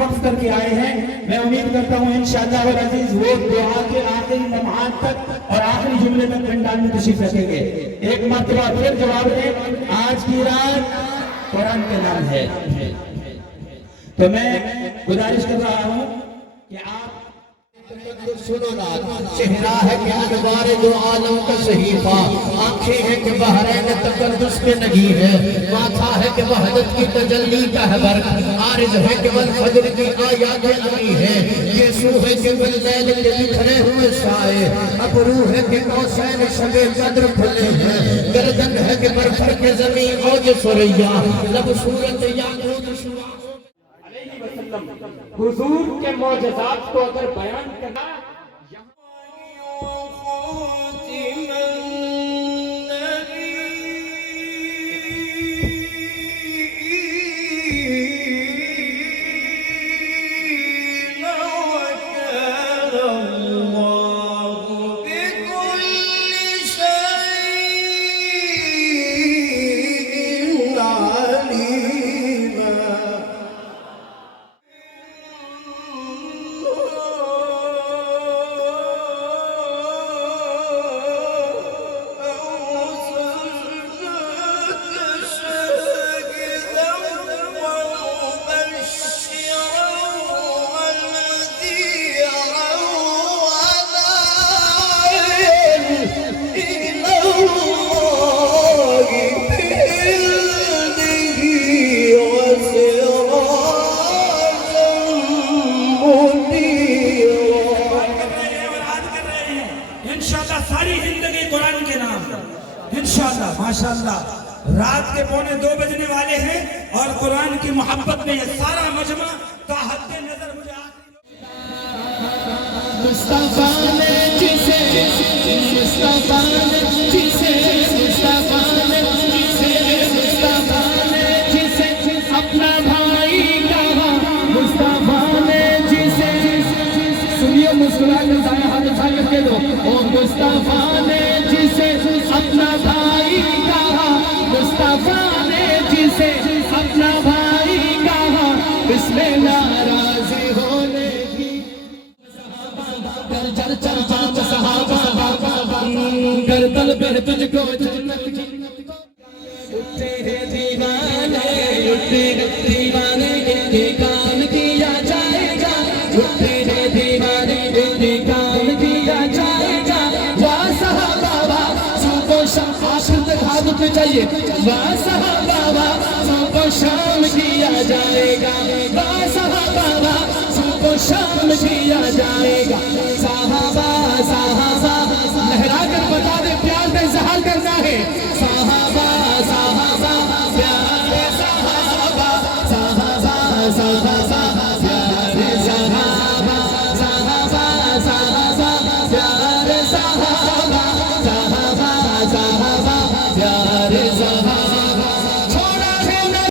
وقف کر کے آئے ہیں. میں امید کرتا ہوں انشاءاللہ والعزیز وہ دعا کے آخری لمحات تک اور آخری جملے تک پنڈال میں تشریف رکھیں گے. ایک مرتبہ پھر جواب دیں. آج کی رات قرآن کے نام ہے. تو میں گزارش کر رہا ہوں کہ آپ سنو نا. چہرہ ہے کہ انوار دو عالم کا صحیفہ، آنکھیں ہیں کہ بحرین تقدس کے نگی ہے، ماتھا ہے کہ وحدت کی تجلی کا ہے برق، عارض ہے کہ والفجر کی آیات علی ہے، یسوع ہے کہ واللیل کے بکھرے ہوئے سائے، ابرو ہے کہ قوسین شب قدر کھلے ہیں، گردن ہے کہ برفر کے زمین اوج سریا، لب صورت یاقوت شوا. حضور کے معجزات کو اگر بیان کرنا ماشاءاللہ. رات کے 1:45 بجنے والے ہیں اور قرآن کی محبت میں یہ سارا مجمع تا حد نظر مجھے مصطفیٰ نے جسے مصطفیٰ نے جسے مصطفیٰ نے جسے مصطفیٰ نے جسے اپنا بھائی کہا، مصطفیٰ نے جسے سنیے مسکرا کر دائیں ہاتھ اٹھا کر کہہ دو او مصطفیٰ نے جسے اپنا بھائی کہا، مصطفیٰ نے جسے اپنا بھائی کہا، اس میں ناراضی ہونے کی چل چل چل صحابہ گردن پہ تجھ کو جنت کی. اٹھے ہیں دیوانے اٹھے ہیں دیوانے انتقام کیا جائے گا، اٹھے ہیں دیوانے انتقام کیا جائے گا. واہ صحابہ واہ صبح و شام آخر تک ہاتھ پہ چاہیے. واہ صحابہ واہ صبح و شام کیا جائے گا. واہ صحابہ واہ صبح و شام کیا جائے گا. صحابہ صحابہ